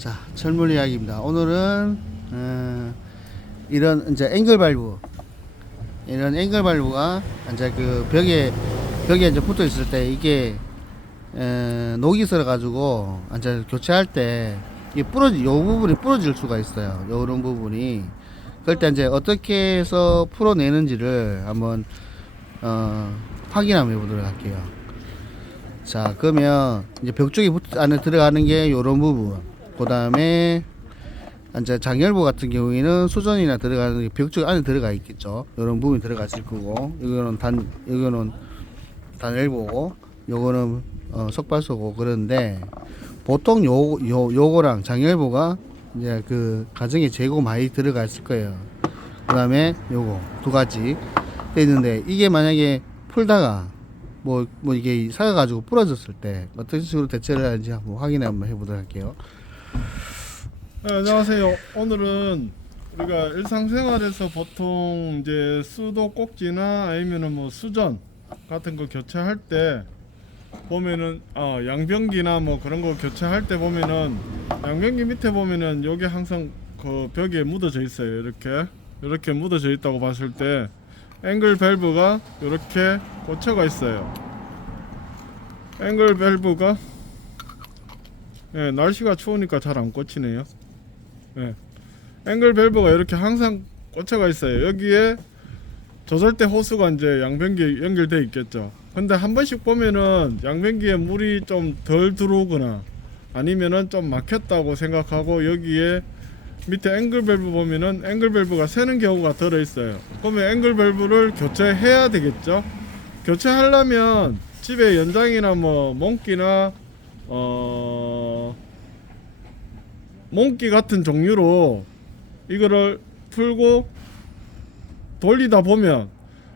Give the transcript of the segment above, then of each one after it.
자, 철물 이야기입니다. 오늘은 이런 이제 앵글 발브, 이런 앵글 발브가 이제 그 벽에 이제 붙어 있을 때 이게 녹이 슬어 가지고 이제 교체할 때 이게 요 부분이 부러질 수가 있어요. 요런 부분이. 그럴 때 이제 어떻게 해서 풀어내는지를 한번 확인 한번 해보도록 할게요. 자, 그러면 이제 벽 쪽에 안에 들어가는 게 요런 부분. 그 다음에 이제 장열부 같은 경우에는 수전이나 들어가는 게 벽 쪽 안에 들어가 있겠죠. 이런 부분이 들어가 있을 거고, 이거는 단열부고, 요거는 석발소고. 그런데 보통 요거랑 장열부가 이제 그 가정에 재고 많이 들어가 있을 거예요. 그 다음에 요거 두 가지 돼 있는데, 이게 만약에 풀다가 뭐 이게 사가가지고 부러졌을 때 어떤 식으로 대처를 하는지 한번 확인 한번 해보도록 할게요. 네, 안녕하세요. 오늘은 우리가 일상생활에서 보통 이제 수도 꼭지나 아니면은 뭐 수전 같은 거 교체할 때 보면은 양변기나 뭐 그런 거 교체할 때 보면은 양변기 밑에 보면은 요게 항상 그 벽에 묻어져 있어요. 이렇게 묻어져 있다고 봤을 때 앵글 밸브가 이렇게 꽂혀가 있어요. 앵글 밸브가 날씨가 추우니까 잘 안 꽂히네요. 앵글 밸브가 이렇게 항상 꽂혀가 있어요. 여기에 조절대 호스가 이제 양변기에 연결되어 있겠죠. 근데 한 번씩 보면은 양변기에 물이 좀 덜 들어오거나 아니면은 좀 막혔다고 생각하고 여기에 밑에 앵글 밸브 보면은 앵글 밸브가 새는 경우가 들어 있어요. 그러면 앵글 밸브를 교체해야 되겠죠. 교체하려면 집에 연장이나 뭐 몽기나 몽기 같은 종류로 이거를 풀고 돌리다 보면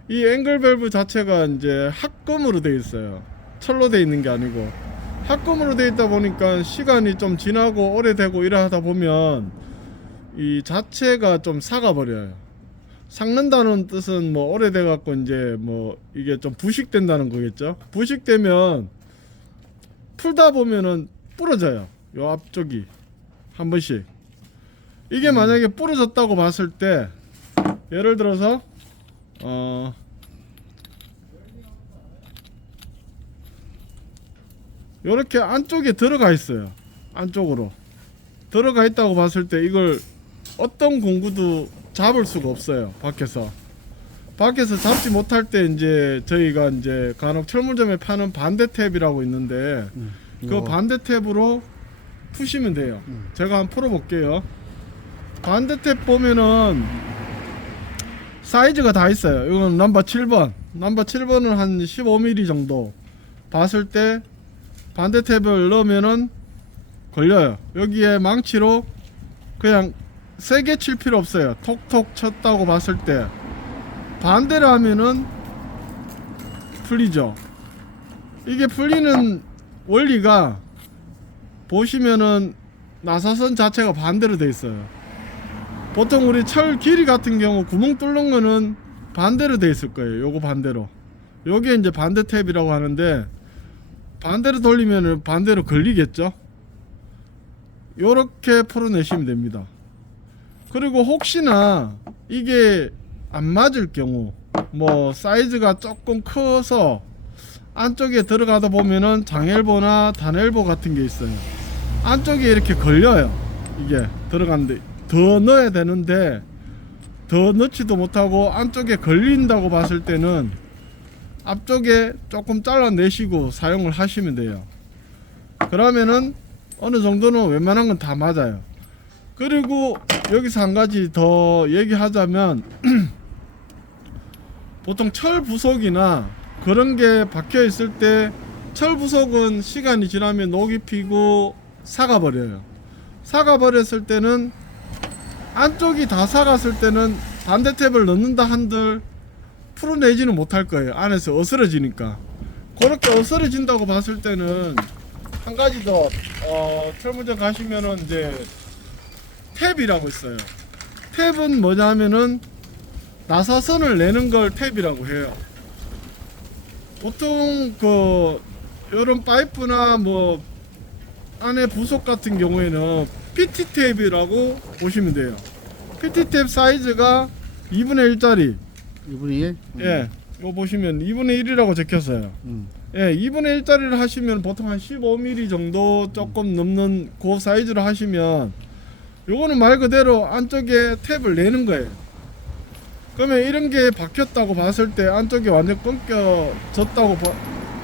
이 앵글 밸브 자체가 이제 합금으로 되어 있어요. 철로 되어 있는 게 아니고 합금으로 되어 있다 보니까 시간이 좀 지나고 오래되고 이러다 보면 이 자체가 좀 삭아버려요. 삭는다는 뜻은 뭐 오래돼 갖고 이제 뭐 이게 좀 부식된다는 거겠죠. 부식되면 풀다 보면은 부러져요. 요 앞쪽이 한 번씩. 이게 만약에 부러졌다고 봤을 때 예를 들어서 요렇게 안쪽에 들어가 있어요. 안쪽으로 들어가 있다고 봤을 때 이걸 어떤 공구도 잡을 수가 없어요. 밖에서 잡지 못할 때 이제 저희가 이제 간혹 철물점에 파는 반대 탭이라고 있는데 그 반대 탭으로 푸시면 돼요. 제가 한번 풀어 볼게요. 반대 탭 보면은 사이즈가 다 있어요. 이건 넘버 7번. 넘버 7번은 한 15mm 정도 봤을 때 반대 탭을 넣으면은 걸려요. 여기에 망치로 그냥 세게 칠 필요 없어요. 톡톡 쳤다고 봤을 때 반대로 하면은 풀리죠. 이게 풀리는 원리가 보시면은 나사선 자체가 반대로 돼 있어요. 보통 우리 철 길이 같은 경우 구멍 뚫는 거는 반대로 돼 있을 거예요. 요거 반대로. 요게 이제 반대 탭이라고 하는데 반대로 돌리면은 반대로 걸리겠죠. 요렇게 풀어내시면 됩니다. 그리고 혹시나 이게 안 맞을 경우 뭐 사이즈가 조금 커서 안쪽에 들어가다 보면은 장엘보나 단엘보 같은 게 있어요. 안쪽에 이렇게 걸려요. 이게 들어갔는데 더 넣어야 되는데 더 넣지도 못하고 안쪽에 걸린다고 봤을 때는 앞쪽에 조금 잘라내시고 사용을 하시면 돼요. 그러면은 어느 정도는 웬만한 건 다 맞아요. 그리고 여기서 한 가지 더 얘기하자면 보통 철 부속이나 그런 게 박혀 있을 때 철 부속은 시간이 지나면 녹이 피고 삭아버려요. 삭아버렸을 때는 안쪽이 다 삭았을 때는 반대 탭을 넣는다 한들 풀어내지는 못할 거예요. 안에서 어스러지니까. 그렇게 어스러진다고 봤을 때는 한 가지 더 철물점 가시면은 이제 탭이라고 있어요. 탭은 뭐냐면은 나사선을 내는 걸 탭이라고 해요. 보통 그 이런 파이프나 뭐 안에 부속 같은 경우에는 PT 탭이라고 보시면 돼요. PT 탭 사이즈가 2분의 1짜리. 2분의 1? 예, 이거 보시면 2분의 1이라고 적혔어요. 예, 2분의 1짜리를 하시면 보통 한 15mm 정도 조금 넘는 그 사이즈로 하시면 요거는 말 그대로 안쪽에 탭을 내는 거예요. 그러면 이런 게 박혔다고 봤을 때 안쪽에 완전 끊겨졌다고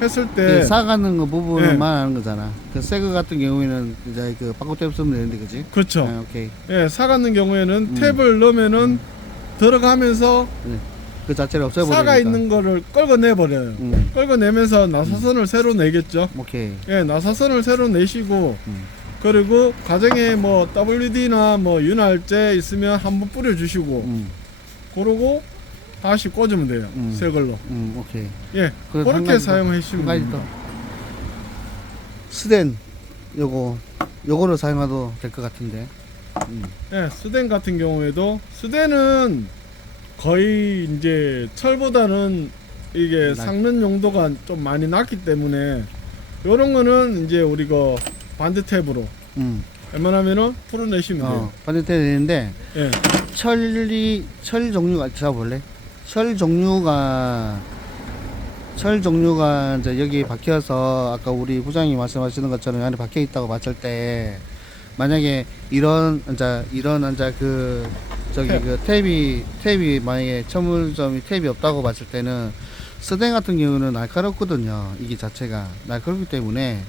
했을 때 그 사가는 거 부분만 예. 하는 거잖아. 그 새 거 같은 경우에는 이제 그 바꿔 탭 쓰면 되는데, 그지? 그렇죠. 아, 오케이. 예, 사가는 경우에는 탭을 넣으면은 들어가면서 그 자체를 없애버리니까. 사가 있는 거를 끌어내 버려요. 끌어내면서 나사선을 새로 내겠죠. 오케이. 예, 나사선을 새로 내시고 음. 그리고 가정에 뭐 WD나 뭐 윤활제 있으면 한번 뿌려주시고 그러고 다시 꽂으면 돼요. 새 걸로. 오케이. 예, 그리고 한 그렇게 가지 더, 사용해 한 주시면 가지 됩니다. 더. 스댄 요거를 사용해도 될 것 같은데. 예, 스댄 같은 경우에도 스댄은 거의 이제 철보다는 이게 삭는 용도가 좀 많이 낮기 때문에 요런 거는 이제 우리가 반드 탭으로 웬만하면은 풀어내시면 돼요. 반대태 되는데 예, 철 종류가 잡아볼래? 철 종류가 이제 여기 박혀서 아까 우리 부장님 말씀하시는 것처럼 안에 박혀 있다고 봤을 때 만약에 이런 그 저기 탭. 그 탭이 만약에 첨물점이 탭이 없다고 봤을 때는 스댕 같은 경우는 날카롭거든요. 이게 자체가 날카롭기 때문에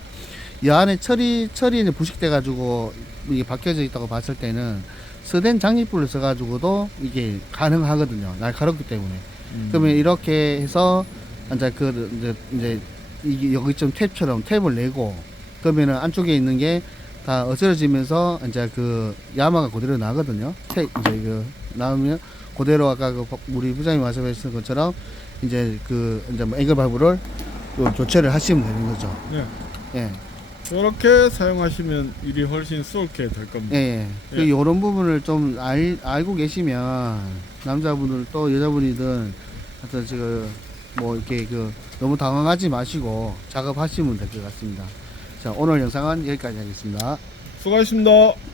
이 안에 철이 이제 부식돼 가지고 이게 박혀져 있다고 봤을 때는 스댄 장립불을 써 가지고도 이게 가능하거든요. 날카롭기 때문에. 그러면 이렇게 해서 이제 이게 여기쯤 탭처럼 탭을 내고 그러면은 안쪽에 있는 게 다 어스러지면서 이제 그 야마가 그대로 나거든요. 이제 그 나오면 그대로 아까 그 우리 부장님 말씀하신 것처럼 이제 뭐 앵글 발브를 또 교체를 하시면 되는 거죠. 예. 예. 이렇게 사용하시면 일이 훨씬 수월하게 될 겁니다. 예. 그 요런 부분을 좀 알고 계시면 남자분들 또 여자분이든 하여튼 지금 뭐 이렇게 너무 당황하지 마시고 작업하시면 될 것 같습니다. 자, 오늘 영상은 여기까지 하겠습니다. 수고하셨습니다.